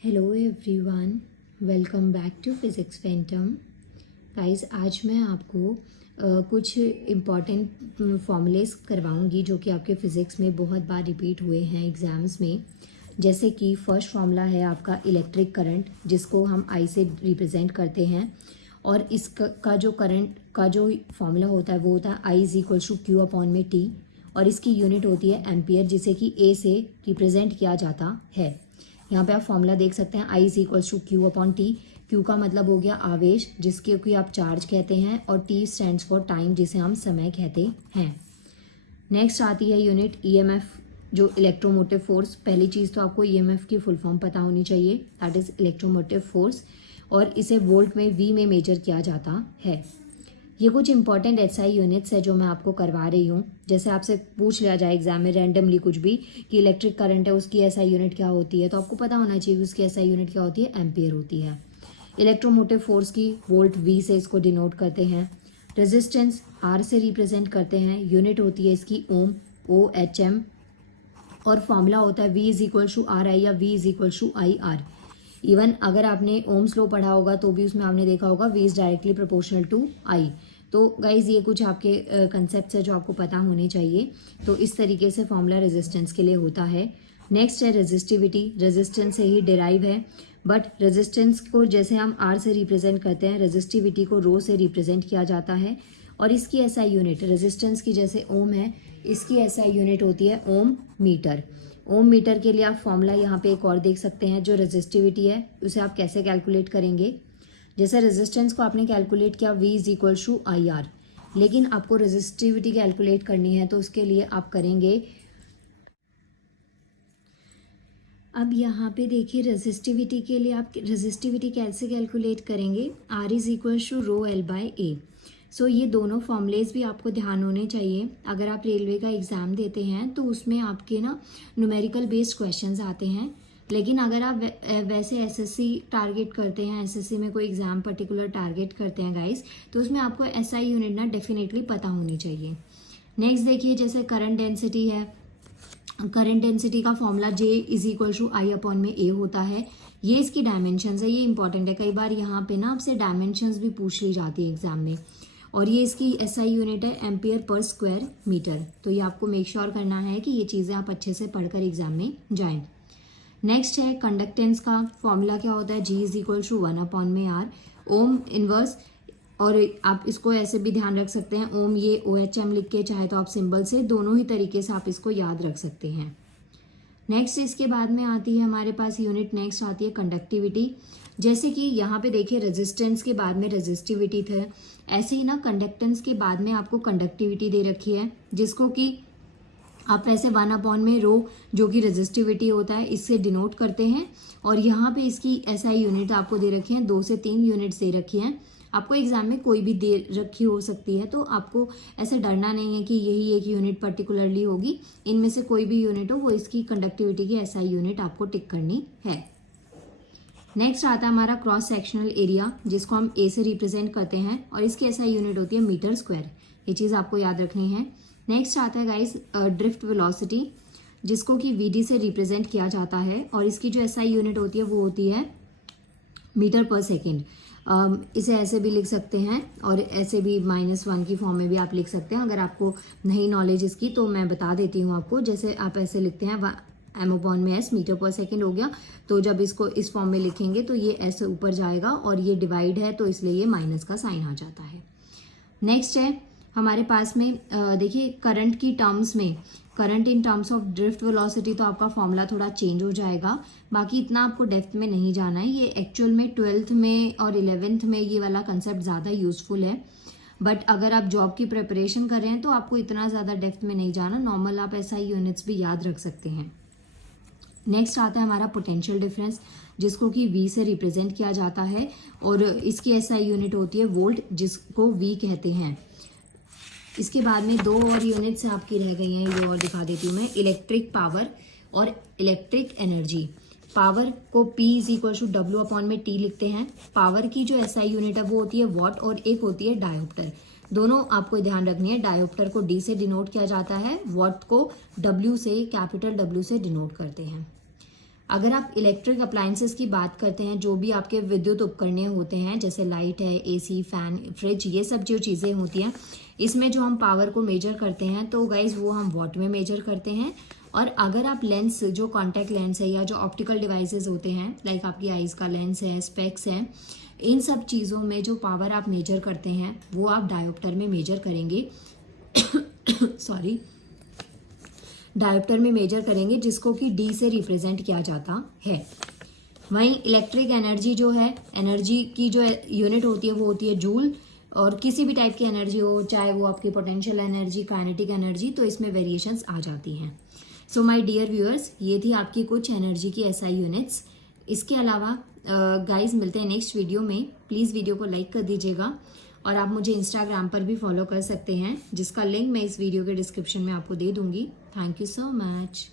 Hello everyone, welcome back to physics phantom. Guys, आज मैं आपको कुछ इम्पॉर्टेंट फॉर्मूलेस करवाऊंगी जो कि आपके फ़िज़िक्स में बहुत बार रिपीट हुए हैं एग्ज़ाम्स में। जैसे कि फर्स्ट फॉर्मूला है आपका इलेक्ट्रिक करंट, जिसको हम आई से रिप्रेजेंट करते हैं। और इसका जो करंट का जो फॉर्मूला होता है वो होता है I is equals to Q upon में टी, और इसकी यूनिट होती है एम्पियर, जिसे कि ए से रिप्रेजेंट किया जाता है। यहाँ पे आप फॉर्मूला देख सकते हैं, I is equals to Q upon T. Q का मतलब हो गया आवेश, जिसके कि आप चार्ज कहते हैं, और टी स्टैंड्स फॉर टाइम, जिसे हम समय कहते हैं। नेक्स्ट आती है यूनिट ईएमएफ, जो इलेक्ट्रोमोटिव फोर्स। पहली चीज़ तो आपको ईएमएफ की फुल फॉर्म पता होनी चाहिए, दैट इज इलेक्ट्रोमोटिव फोर्स, और इसे वोल्ट में वी में मेजर किया जाता है। ये कुछ इंपॉर्टेंट एसआई यूनिट्स है जो मैं आपको करवा रही हूँ। जैसे आपसे पूछ लिया जाए एग्जाम में रैंडमली कुछ भी कि इलेक्ट्रिक करंट है, उसकी एसआई यूनिट क्या होती है, तो आपको पता होना चाहिए उसकी एसआई यूनिट क्या होती है, एम्पियर होती है। इलेक्ट्रोमोटिव फोर्स की वोल्ट वी से इसको डिनोट करते हैं। रेजिस्टेंस आर से रिप्रेजेंट करते हैं, यूनिट होती है इसकी ओम, OHM, और फॉर्मूला होता है V is equal to R I या V is equal to I R. Even अगर आपने ओम्स लॉ पढ़ा होगा तो भी उसमें आपने देखा होगा V is directly proportional to I. तो गाइज, ये कुछ आपके कंसेप्ट है जो आपको पता होने चाहिए। तो इस तरीके से फॉर्मूला रेजिस्टेंस के लिए होता है। नेक्स्ट है रेजिस्टिविटी, रेजिस्टेंस से ही डिराइव है, बट रेजिस्टेंस को जैसे हम आर से रिप्रेजेंट करते हैं, रेजिस्टिविटी को रो से रिप्रेजेंट किया जाता है। और इसकी एसआई यूनिट रेजिस्टेंस की जैसे ओम है, इसकी एसआई यूनिट होती है ओम मीटर। ओम मीटर के लिए आप फॉर्मूला यहाँ पे एक और देख सकते हैं, जो रेजिस्टिविटी है उसे आप कैसे कैलकुलेट करेंगे। जैसे रेजिस्टेंस को आपने कैलकुलेट किया V is equal to I R, लेकिन आपको रेजिस्टिविटी कैलकुलेट करनी है तो उसके लिए आप करेंगे, अब यहाँ पे देखिए रेजिस्टिविटी के लिए आप रेजिस्टिविटी कैसे कैलकुलेट करेंगे, R is equal to rho L by A. So ये दोनों फॉर्मूलेज भी आपको ध्यान होने चाहिए। अगर आप रेलवे का एग्ज़ाम देते हैं तो उसमें आपके ना न्यूमेरिकल बेस्ड क्वेश्चंस आते हैं, लेकिन अगर आप वैसे एसएससी टारगेट करते हैं, एसएससी में कोई एग्ज़ाम पर्टिकुलर टारगेट करते हैं गाइस, तो उसमें आपको एसआई यूनिट ना डेफिनेटली पता होनी चाहिए। नेक्स्ट देखिए, जैसे करंट डेंसिटी है, करंट डेंसिटी का formula J is equal to I upon में A होता है। ये इसकी डायमेंशंस है, ये इंपॉर्टेंट है। कई बार यहाँ पे ना आपसे डायमेंशंस भी पूछ ली जाती है एग्जाम में। और ये इसकी एसआई यूनिट है एम्पियर पर स्क्वायर मीटर। तो ये आपको मेक श्योर करना है कि ये चीज़ें आप अच्छे से पढ़कर एग्जाम में जाएं। नेक्स्ट है कंडक्टेंस का फॉर्मूला क्या होता है, G is equal to 1 upon में R, ओम इनवर्स। और आप इसको ऐसे भी ध्यान रख सकते हैं, ओम ये OHM लिख के, चाहे तो आप सिंबल से, दोनों ही तरीके से आप इसको याद रख सकते हैं। नेक्स्ट इसके बाद में आती है हमारे पास यूनिट, नेक्स्ट आती है कंडक्टिविटी। जैसे कि यहाँ पे देखिए रेजिस्टेंस के बाद में रेजिस्टिविटी थे, ऐसे ही ना कंडक्टेंस के बाद में आपको कंडक्टिविटी दे रखी है, जिसको कि आप ऐसे 1 अपॉन में रो, जो कि रेजिस्टिविटी होता है, इससे डिनोट करते हैं। और यहाँ पे इसकी एसआई यूनिट आपको दे रखी है, 2 से 3 यूनिट्स दे रखी हैं। आपको एग्जाम में कोई भी दे रखी हो सकती है, तो आपको ऐसे डरना नहीं है कि यही एक यूनिट पर्टिकुलरली होगी। इनमें से कोई भी यूनिट हो, वो इसकी कंडक्टिविटी की एसआई यूनिट आपको टिक करनी है। नेक्स्ट आता है हमारा क्रॉस सेक्शनल एरिया, जिसको हम ए से रिप्रेजेंट करते हैं, और इसकी एसआई यूनिट होती है मीटर स्क्वायर। ये चीज़ आपको याद रखनी है। नेक्स्ट आता है गाइस ड्रिफ्ट वेलोसिटी, जिसको कि वीडी से रिप्रेजेंट किया जाता है, और इसकी जो एसआई यूनिट होती है वो होती है मीटर पर सेकेंड। इसे ऐसे भी लिख सकते हैं, और ऐसे भी -1 की फॉर्म में भी आप लिख सकते हैं। अगर आपको नहीं नॉलेज इसकी तो मैं बता देती हूँ आपको। जैसे आप ऐसे लिखते हैं m अपॉन में s, मीटर पर सेकेंड हो गया, तो जब इसको इस फॉर्म में लिखेंगे तो ये ऐसे ऊपर जाएगा, और ये डिवाइड है तो इसलिए ये माइनस का साइन आ जाता है। नेक्स्ट है हमारे पास में देखिए करंट की टर्म्स में, current in terms of drift velocity, तो आपका फॉर्मूला थोड़ा चेंज हो जाएगा। बाकी इतना आपको डेप्थ में नहीं जाना है, ये एक्चुअल में 12th में और 11th में ये वाला कंसेप्ट ज़्यादा यूजफुल है। बट अगर आप जॉब की प्रिपरेशन कर रहे हैं तो आपको इतना ज़्यादा डेप्थ में नहीं जाना, नॉर्मल आप एसआई यूनिट्स भी याद रख सकते हैं। नेक्स्ट आता है हमारा पोटेंशियल डिफरेंस, जिसको कि V से रिप्रेजेंट किया जाता है, और इसकी एसआई यूनिट होती है वोल्ट, जिसको V कहते हैं। इसके बाद में 2 और यूनिट्स आपकी रह गई हैं, ये और दिखा देती हूँ मैं, इलेक्ट्रिक पावर और इलेक्ट्रिक एनर्जी। पावर को P is equal to W upon में T लिखते हैं। पावर की जो एसआई यूनिट है वो होती है वॉट, और एक होती है डायोप्टर। दोनों आपको ध्यान रखनी है, डायोप्टर को D से डिनोट किया जाता है, वॉट को W से, कैपिटल W से डिनोट करते हैं। अगर आप इलेक्ट्रिक अप्लाइंसेस की बात करते हैं, जो भी आपके विद्युत उपकरण होते हैं जैसे लाइट है, एसी, फैन, फ्रिज, ये सब जो चीज़ें होती हैं, इसमें जो हम पावर को मेजर करते हैं तो गाइज वो हम वॉट में मेजर करते हैं। और अगर आप लेंस, जो कॉन्टैक्ट लेंस है या जो ऑप्टिकल डिवाइसेस होते हैं लाइक आपकी आइज़ का लेंस है, स्पेक्स हैं, इन सब चीज़ों में जो पावर आप मेजर करते हैं वो आप डायोप्टर में मेजर करेंगे सॉरी, डायोप्टर में मेजर करेंगे, जिसको कि डी से रिप्रेजेंट किया जाता है। वहीं इलेक्ट्रिक एनर्जी जो है, एनर्जी की जो यूनिट होती है वो होती है जूल। और किसी भी टाइप की एनर्जी हो, चाहे वो आपकी पोटेंशियल एनर्जी, काइनेटिक एनर्जी, तो इसमें वेरिएशंस आ जाती हैं। सो माय डियर व्यूअर्स, ये थी आपकी कुछ एनर्जी की एसआई यूनिट्स। इसके अलावा गाइस मिलते हैं नेक्स्ट वीडियो में। प्लीज़ वीडियो को लाइक कर दीजिएगा और आप मुझे इंस्टाग्राम पर भी फॉलो कर सकते हैं, जिसका लिंक मैं इस वीडियो के डिस्क्रिप्शन में आपको दे दूंगी। Thank you so much.